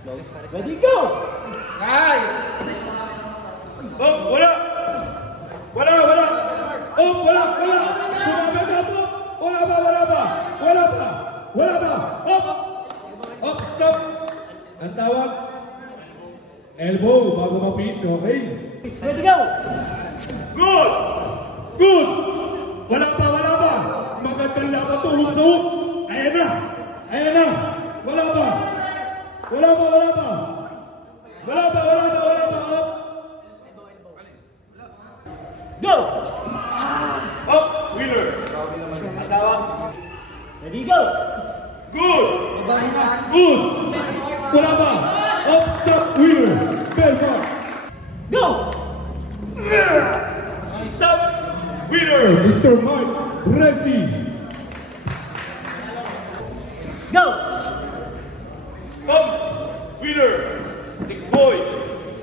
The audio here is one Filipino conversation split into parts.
Ready, go! Nice! Oh, wala! Wala! Oh, wala! Bumaba na po! Wala ba? Up, stop! Ang tawag? Elbow, bago mapin, okay? Ready, go! Good! Wala ba? Magandang laban to, hook sa hook! Ayan na! Wala ba? Up! Go! Up, winner! Ang tawag? Ready, go! Good! Wala ba? Up, stop, winner! Belmont! Go! Stop, winner! Mr. Mark Renzi! Go! Up, winner! Sick boy!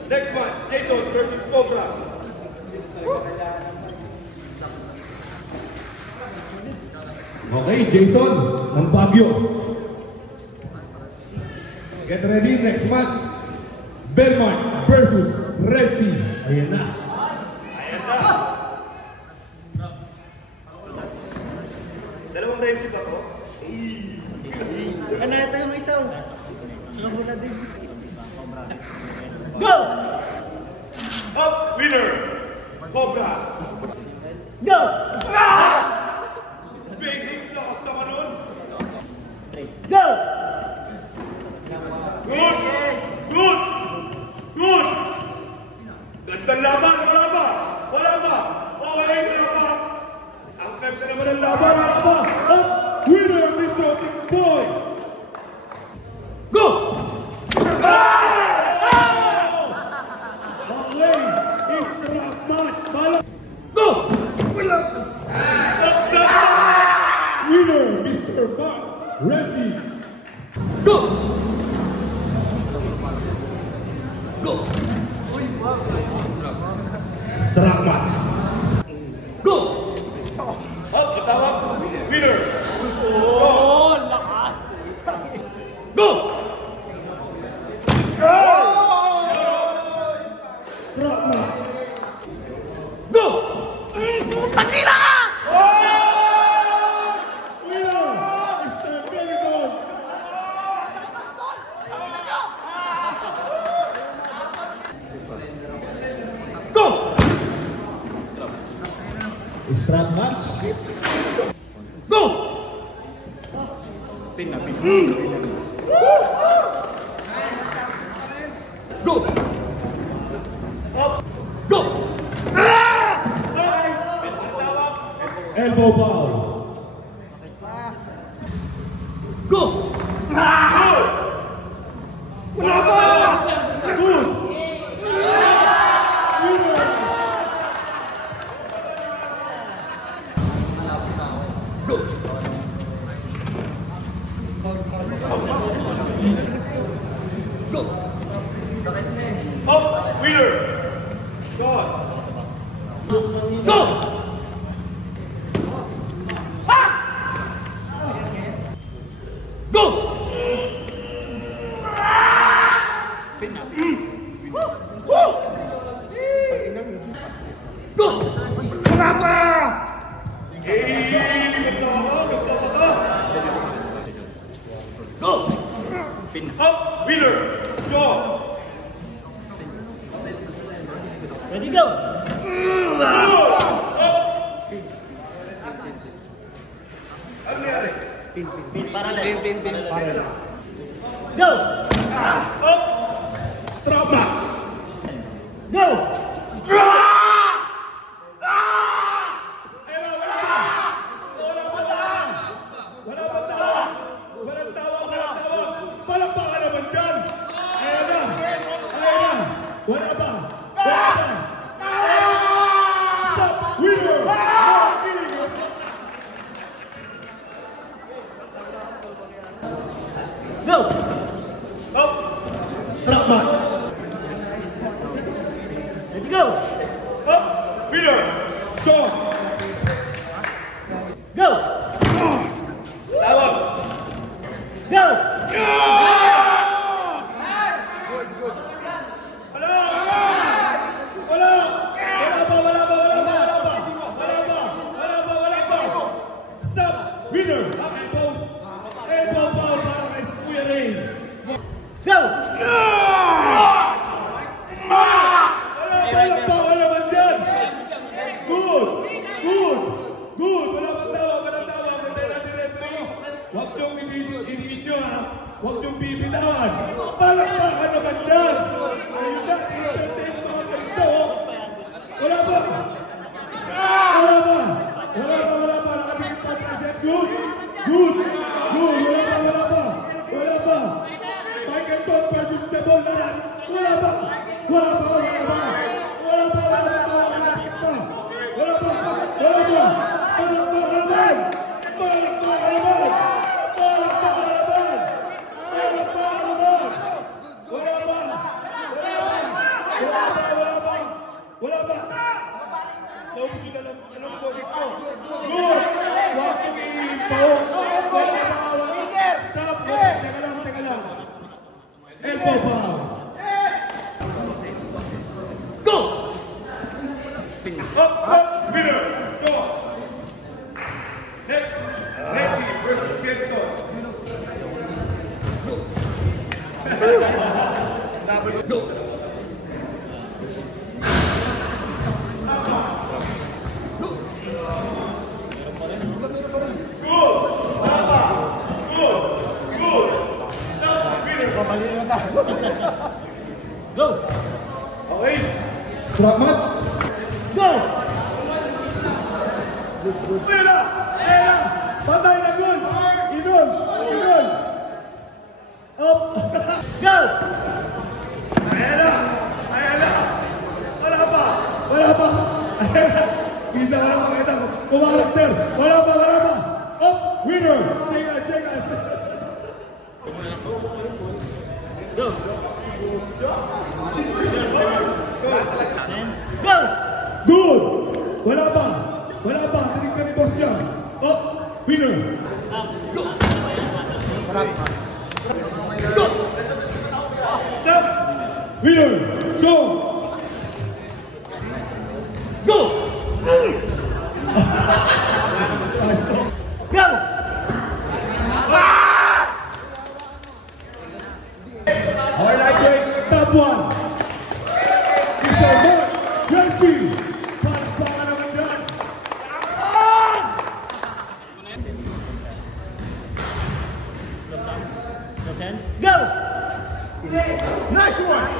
Next match, Jason versus Cobra! Okay, Jason ng Baguio. Get ready, next match. Belmont versus Red Sea. Ayan na. Dalawang Red Sea ba to? Kanata yung may sound. Namula din. Go! Up, winner! Cobra! Go! Basic lakas naman nun. Go! Good! Gandang laban, wala ba? Okay, wala ba? Ang ganda naman ng laban, wala ba? Up, winner, Mr. Big Boy! Go! Okay, it's trap match, bala! Go! Up, stop! Winner, Mr. Mark Renzi! Go! Go! Strap match! Go! Up, tawag, winner! Oh, lakas! Go! Strap match! Go! Putang ina ka! Winner, Mr. Garrison! Go! Strap match! Go! Go! Up! Go! Elbow foul! Go! Wala ba? Good! Go! Go! Up, winner! God! Go! Go! Go! Kenapa? Go! Up, winner! Shaw! Ready, go! Parallel. Go! Up! Strap match! Go! Walang tawag! Palakpakan naman dyan! Ayan na! Wala ba? Stop! Winner! Go! Up! Strap match! Ready, go! Up! Winner! Shaw! Go! Tawag! Go! Go! Wala naman dyan. Good. Wala bang tawa. Patayin natin referee. Huwag niyong iniit nyo ha. Huwag niyong bibitawan. Palakpakan naman dyan. Ayun na, entertain mga ganito. Wala ba? Nakatingin pa present. Good. Wala ba? Michael Todd versus the ball na lang. Wala ba? Naubusin na lang. Anong boses ko? Good! Huwag niyong iimpaw. Wala ba? Stop! Teka lang. Elbow foul. Go! Up, winner. Go on. Next. Lexi versus Kingston. Go! Go! Okay. Strap match. Go! Pera! Patay na yun! Inol! Up! Go! Ayan na! Wala pa! Isa ka lang makita. Kumarakter! Wala pa! Up! Winner! Check us! Go! Go! Good! Wala pa! Tinignan ni Boss Jam. Up! Winner! Go! Stop! Winner! So! Go! Go! Highlight break, top one. Mr. Mark Yancy. Palakpakan naman dyan. Go! Nice one.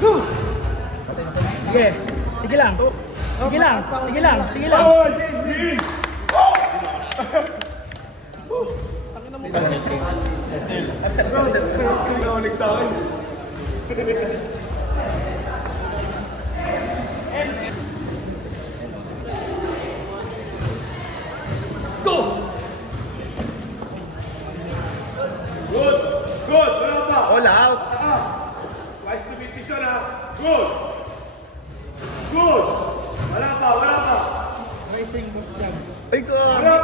Go! Sige lang. Naulik sa akin. Go! Good. Wala pa. All out. Wise to decision ha. Good. Wala pa. Ay, God. Wala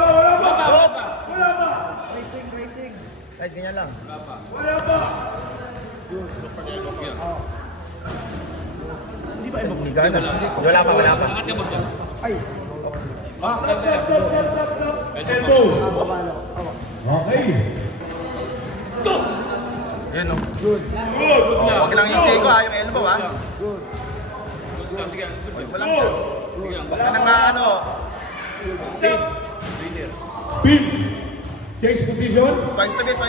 pa. Guys, ganyan lang. Wala pa. Hindi ba ibang liga na? Wala pa. Stop. Elbow. Okay. Go! Yan o. Good. Huwag lang yung sego ha, yung elbow ha. Walang yan. Huwag ka nang ano. Pin. Change position. Twice to bit.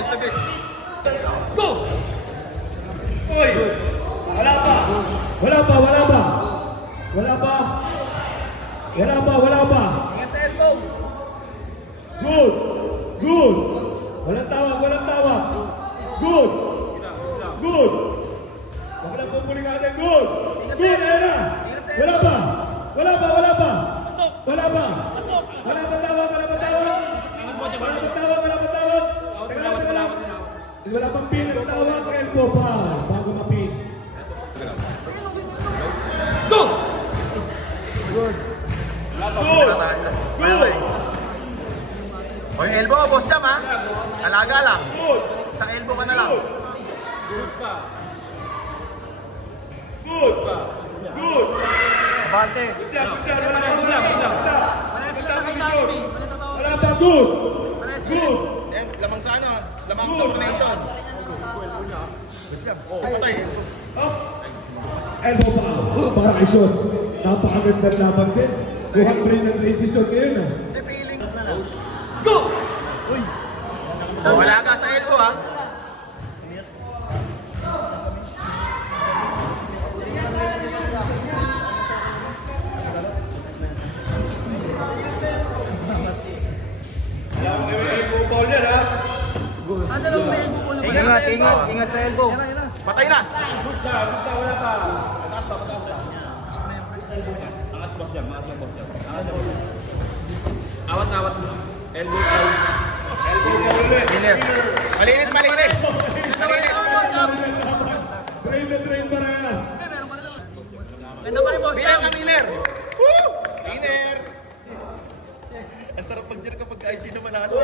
Go! Oy. Wala pa. Ingat sa elbow. Good. Walang tawag. Good. Huwag na pupuli ka natin. Good. Ayan na. Wala pa. Wala pa tawag. Teka lang. Wala pang pin. Ang tawag. Elbow pa. Bago mapin. Go! O yung elbow, boss jam ha. Talaga lang. Sa elbow ka na lang. Good. Good. Abante. Good job, good job. Wala pa, wala pa. Wala pa, good. Good. Eh, lamang sa ano, lamang sa coordination. Patay. Up. Elbow pa. Para kay Sean. Napakagandang laban din. 200 na transition ngayon ah. Eh, feeling. Go! Wala ka sa elbow ha. Elbow ball yan ha. Ingat sa elbow. Patay na. Wala pa. Angat boss dyan, angat boss dyan. Awat na, awat mo. Elbow down. Elbow ball ulit. Malinis. Malinis, malinis. Malinis. Drain na drain parehas. Miner na miner. Woo! Miner. Ang sarap mag-jir kapag kahit sino manalo.